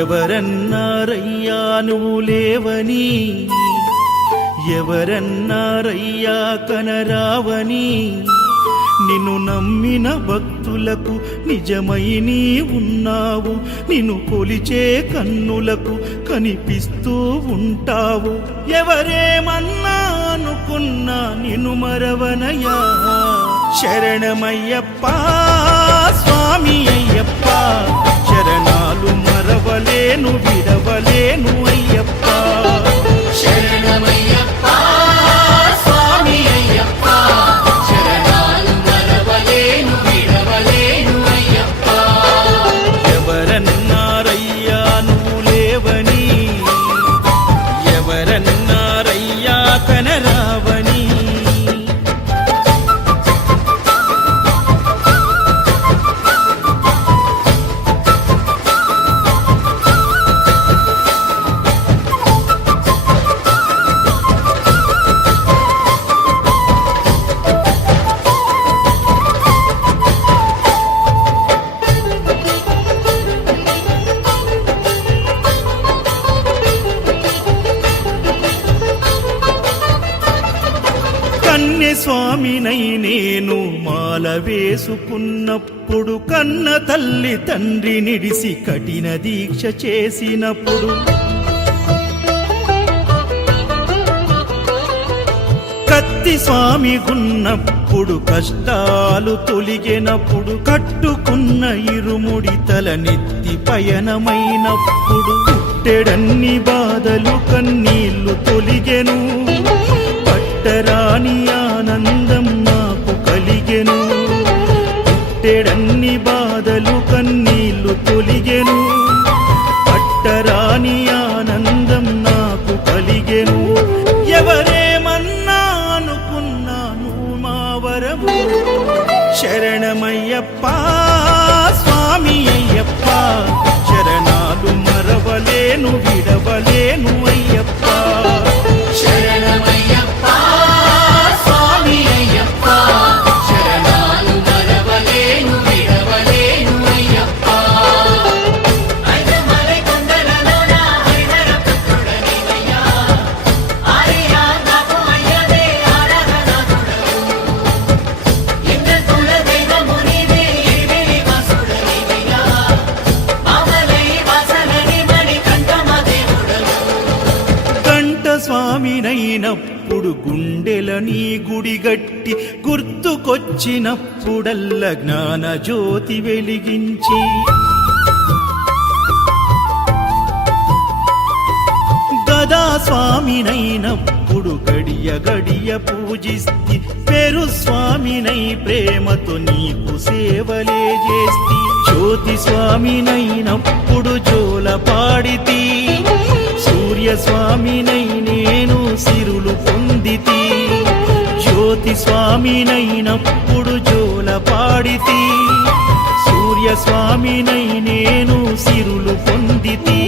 ఎవరన్నారయ్యా నువ్వు లేవని, ఎవరన్నారయ్యా కనరావని, నిన్ను నమ్మిన భక్తులకు నిజమై నీ ఉన్నావు, నిన్ను కొలిచే కన్నులకు కనిపిస్తూ ఉంటావు. ఎవరేమన్నా అనుకున్నా నిన్ను మరవనయ్యా. శరణమయ్యప్ప స్వామి అయ్యప్ప, శరణాలు మరవలేను విడవలేను అయ్యప్ప. శరణమయ్యప్ప స్వామి అయ్యప్ప, శరణాలు మరవలేను విడవలేను అయ్యప్ప. ఎవరన్నారయ్యా నువ్వు లేవని, ఎవరన్నారయ్యా కనరావని. స్వామినై నేను మాల వేసుకున్నప్పుడు, కన్న తల్లి తండ్రి నిడిసి కఠిన దీక్ష చేసినప్పుడు, కత్తి స్వామి గున్నప్పుడు, కష్టాలు తొలిగినప్పుడు, కట్టుకున్న ఇరుముడి తలనెత్తి పయనమైనప్పుడు, పుట్టెడన్ని బాధలు కన్నీళ్లు తొలిగెను, పట్టరాని ఆనందం నాకు కలిగెను. పుట్టెడన్ని బాధలు కన్నీళ్లు తొలిగెను, పట్టరాని ఆనందం నాకు కలిగెను. ఎవరేమన్నా అనుకున్నాను మా వరము. శరణమయ్యప్ప స్వామి అయ్యప్ప, శరణాలు మరవలేను విడవలేను అయ్యప్ప. శరణమయ్యప్ప స్వామి అయ్యప్ప, శరణాలు మరవలేను విడవలేను అయ్యప్ప. ఐదమలై కొండలలోన హరిహర పుత్రుడనివయ్యా, ఆర్యా నాకు అయ్యవే ఆరాధనాథుడవు. ఇంద్ర కుల దైవము నీవే ఎరివెలి వాసుడనివయ్యా, మామలై వాసలని మణికంఠమ దేవుడవు. స్వామినైనప్పుడు గుండెల నీ గుడిగట్టి, గుర్తుకొచ్చినప్పుడల్ల జ్ఞాన జ్యోతి వెలిగించి, గదా స్వామినైనప్పుడు గడియ గడియ పూజిస్తి, పెరు స్వామినై ప్రేమతో నీకు సేవలే చేస్తి. జ్యోతి స్వామినైనప్పుడు జోల పాడితి, సూర్య స్వామినై నేను సిరులు పొందితి. జ్యోతి స్వామినైనప్పుడు జోల పాడితి, సూర్య స్వామినై నేను సిరులు పొందితి.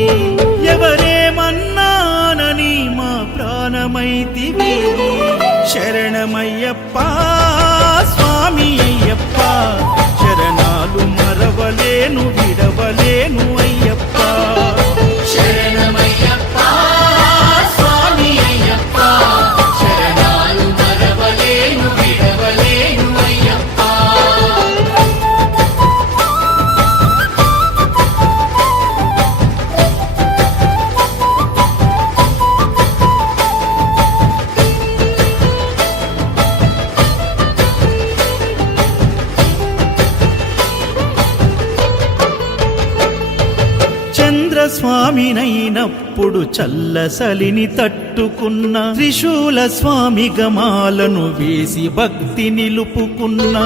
ఎవరేమన్నానని మా ప్రాణమైతివి. శరణమయ్యప్ప స్వామి అయ్యప్ప, శరణాలు మరవలేను విడవలేను అయ్యప్ప. శరణమయ్యప్ప స్వామి అయ్యప్ప, శరణాలు మరవలేను విడవలేను అయ్యప్ప. స్వామినైనప్పుడు చల్లసలిని తట్టుకున్న, త్రిశూల స్వామి గమాలను వేసి భక్తి నిలుపుకున్న,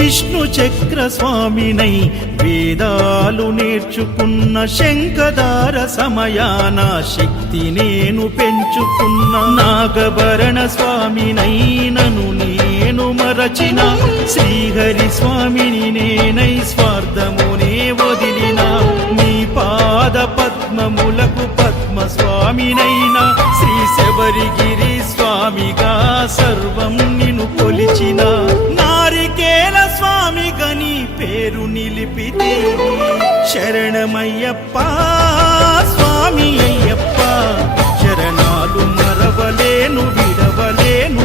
విష్ణు చక్ర స్వామినై వేదాలు నేర్చుకున్న శంఖదార సమయాన శక్తి నేను పెంచుకున్న నాగభరణ స్వామినైనను నేను మరచిన శ్రీహరి స్వామిని నేనై స్వార్థమునే వదిలిన నీ పాద పద్మములకు పద్మ స్వామినైనా శ్రీ శబరిగిరి స్వామిగా సర్వం నిన్ను కొలిచిన నారికేల స్వామిగా నీ పేరు నిలిపితే శరణమయ్యప్ప స్వామి అయ్యప్ప శరణాలు మరవలేను విడవలేను